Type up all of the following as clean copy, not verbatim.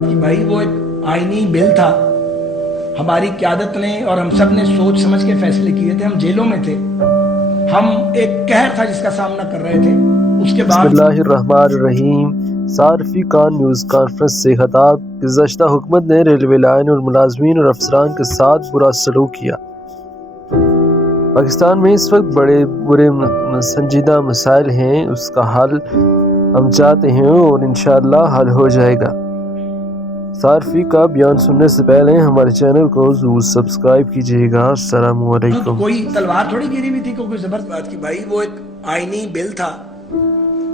भाई वो एक आईनी बिल था। हमारी क़यादत ने और हम सब ने सोच समझ के फैसले किए थे। हम जेलों में थे, हम एक कहर था जिसका सामना कर रहे थे। उसके बाद बिस्मिल्लाहिर्रहमानिर्रहीम। सारफी का न्यूज़ कॉन्फ्रेंस से खिताब। गुज़श्ता हुकूमत ने रेलवे लाइन और मुलाजमीन और अफसरान के साथ बुरा सलूक किया। पाकिस्तान में इस वक्त बड़े बुरे संजीदा मसाइल हैं, उसका हल हम चाहते हैं और इंशाअल्लाह हल हो जाएगा। सारफी का बयान सुनने से पहले हमारे चैनल को ज़रूर सब्सक्राइब कीजिएगा। अस्सलामु अलैकुम। कोई तलवार थोड़ी गिरी हुई थी, कोई जबरदस्त बात की। भाई वो एक आईनी बिल था।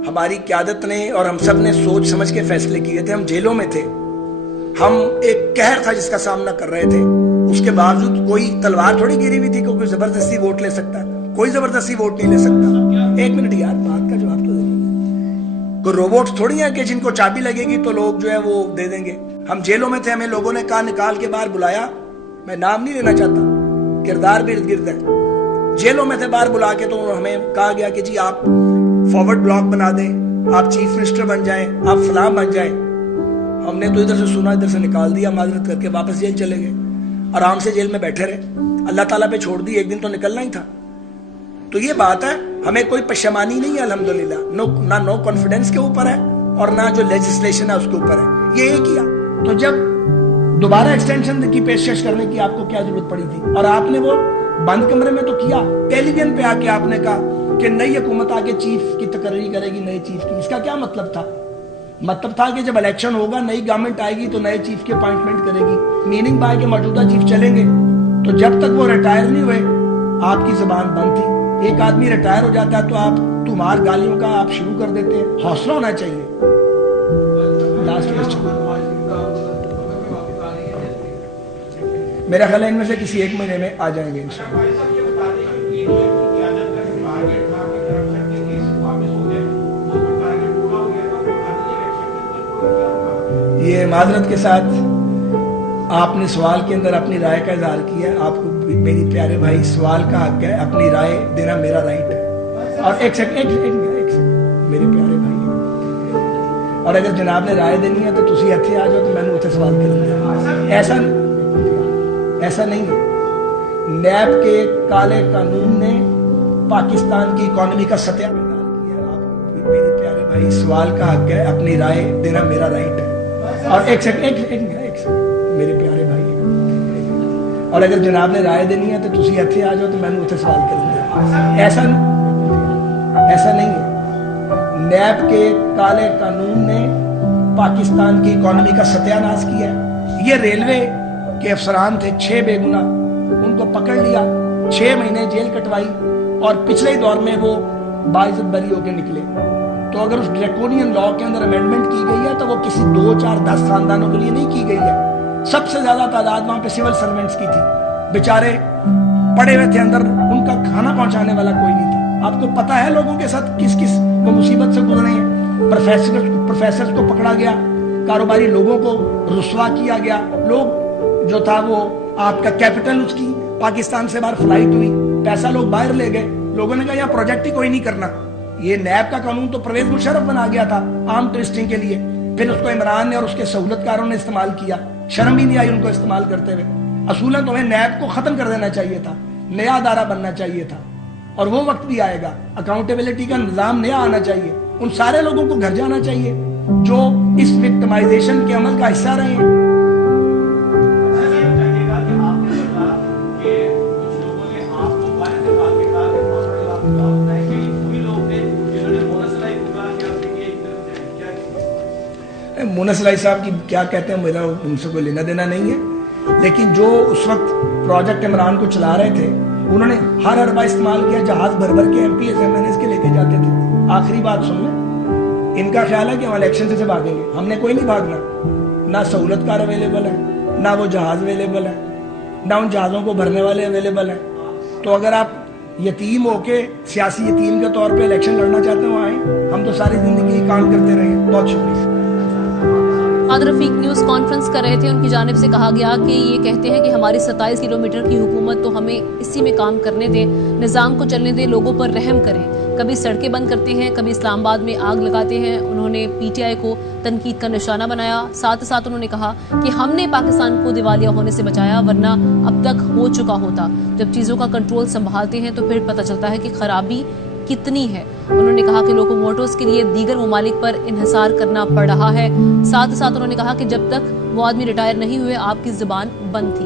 हमारी क़यादत ने और हम सब ने सोच समझ के फैसले किए थे। हम जेलों में थे, हम एक कहर था जिसका सामना कर रहे थे। उसके बावजूद कोई तलवार थोड़ी गिरी हुई थी, कोई जबरदस्ती वोट ले सकता है। कोई जबरदस्ती वोट नहीं ले सकता। एक मिनट यार, बात का जवाब तो दे। कोई रोबोट थोड़ी है कि जिनको चाबी लगेगी तो लोग जो है वो दे देंगे। हम जेलों में थे, हमें लोगों ने कहा निकाल के बाहर बुलाया। मैं नाम नहीं लेना चाहता, किरदार भी इर्द गिर्द है। जेलों में थे, बाहर बुला के तो हमें कहा गया कि जी आप फॉरवर्ड ब्लॉक बना दें, आप चीफ मिनिस्टर बन जाएं, आप फलां बन जाएं। हमने तो इधर से सुना, इधर से निकाल दिया, माजरत करके वापस जेल चले गए। आराम से जेल में बैठे रहे, अल्लाह ताला पे छोड़ दी। एक दिन तो निकलना ही था। तो ये बात है, हमें कोई पशेमानी नहीं है अल्हम्दुलिल्लाह। ना नो कॉन्फिडेंस के ऊपर है और ना जो लेजिस्लेशन है उसके ऊपर है। ये एक किया तो जब दोबारा एक्सटेंशन की पेशकश करने की आपको क्या जरूरत पड़ी थी? और आपने वो बंद कमरे में तो किया। टेलीविजन पे आके आपने कहा कि नई हुकूमत आके चीफ की तकर्री करेगी, नए चीफ की। इसका क्या मतलब था? मतलब था कि जब इलेक्शन होगा, नई गवर्नमेंट आएगी तो नए चीफ की अपॉइंटमेंट करेगी। मीनिंग बाय के मौजूदा चीफ चलेंगे, तो जब तक वो रिटायर नहीं हुए आपकी जुबान बंद थी। एक आदमी रिटायर हो जाता है तो आप तुम्हार गालियों का आप शुरू कर देते हैं। हौसला होना चाहिए। लास्ट क्वेश्चन, मेरा ख्याल है इनमें से किसी एक महीने में आ जाएंगे इंशाल्लाह। ये माजरत के साथ आपने सवाल के अंदर अपनी राय का इजहार किया। आपको मेरी प्यारे भाई, सवाल का हक है, अपनी राय देना मेरा राइट है। और एक सेकंड मेरे प्यारे भाई, और अगर जनाब ने राय देनी है तो तुसी इत्थे आ जाओ तो मैंने उत्थे सवाल कर। ऐसा नहीं है। नैब के काले कानून ने पाकिस्तान की इकोनॉमी का सत्यानाश किया। आप मेरे प्यारे भाई, सवाल का हक है, अपनी राय देना मेरा राइट है। और एक सेकंड मेरे प्यारे भाई, और अगर जनाब ने राय देनी है तो तुसी इत्थे आ जाओ तो मैंने उत्थे सवाल कर। ऐसा नहीं है। नैब के काले कानून ने पाकिस्तान की इकोनॉमी का सत्यानाश किया। ये रेलवे के अफसरान थे 6 बेगुना, उनको पकड़ लिया, 6 महीने जेल कटवाई और पिछले ही दौर में वो बाइज्जत बरी होकर निकले। तो अगर उस ड्रैकोनियन लॉ के अंदर अमेंडमेंट की गई है तो वो किसी 2, 4, 10 खानदानों के लिए नहीं की गई है। सबसे ज्यादा तादाद वहां पे सिविल सर्वेंट्स की थी। बेचारे पड़े हुए थे अंदर, उनका खाना पहुंचाने वाला कोई नहीं था। आपको पता है लोगों के साथ किस किस वो मुसीबत से गुजरे हैं। प्रोफेसर को पकड़ा गया, कारोबारी लोगों को रुस्वा किया गया। लोग जो था वो आपका कैपिटल, उसकी पाकिस्तान से बाहर फ्लाइट हुई, पैसा लोग बाहर ले गए। लोगों ने कहा यह प्रोजेक्ट ही कोई नहीं करना। ये नैब का कानून तो परवेज मुशर्रफ बना गया था आर्म ट्विस्टिंग के लिए, फिर उसको इमरान ने और उसके सहूलतकारों ने इस्तेमाल किया। शर्म ही नहीं आई उनको इस्तेमाल करते हुए। असूलन तुम्हें नैब को खत्म कर देना चाहिए था, नया अदारा बनना चाहिए था। और वो वक्त भी आएगा, अकाउंटेबिलिटी का निजाम नया आना चाहिए। उन सारे लोगों को घर जाना चाहिए जो इस विक्टिमाइजेशन के अमल का हिस्सा रहे हैं। मुनसलाई साहब की क्या कहते हैं, मेरा उनसे कोई लेना देना नहीं है। लेकिन जो उस वक्त प्रोजेक्ट इमरान को चला रहे थे, उन्होंने हर अरबा इस्तेमाल किया। जहाज भर भर के MPs MNAs के लेके जाते थे। आखिरी बात सुन लें, इनका ख्याल है कि हम इलेक्शन से भागेंगे। हमने कोई नहीं भागना। ना सहूलतकार अवेलेबल है, ना वो जहाज अवेलेबल है, ना उन जहाज़ों को भरने वाले अवेलेबल है। तो अगर आप यतीम होके सियासी यतीम के तौर पर इलेक्शन लड़ना चाहते हो, आए। हम तो सारी जिंदगी काम करते रहे। बहुत शुक्रिया। रफीक न्यूज़ कॉन्फ्रेंस कर रहे थे, उनकी जानिब से कहा गया कि ये कहते हैं कि हमारी 27 किलोमीटर की हुकूमत, तो हमें इसी में काम करने दें, निज़ाम को चलने दें, लोगों पर रहम करें। کبھی سڑکیں بند کرتے ہیں، کبھی اسلام آباد میں آگ لگاتے ہیں۔ انہوں نے پی ٹی آئی کو تنقید کا نشانہ بنایا۔ ساتھ ساتھ انہوں نے کہا کہ ہم نے پاکستان کو دیوالیہ ہونے سے بچایا، ورنہ اب تک ہو چکا ہوتا۔ جب چیزوں کا کنٹرول سنبھالتے ہیں تو پھر پتہ چلتا ہے کہ خرابی کتنی ہے۔ انہوں نے کہا کہ لوکوموٹرز کے لیے دیگر ممالک پر انحصار کرنا پڑ رہا ہے۔ ساتھ ساتھ انہوں نے کہا کہ جب تک وہ آدمی ریٹائر نہیں ہوئے آپ کی زبان بند تھی۔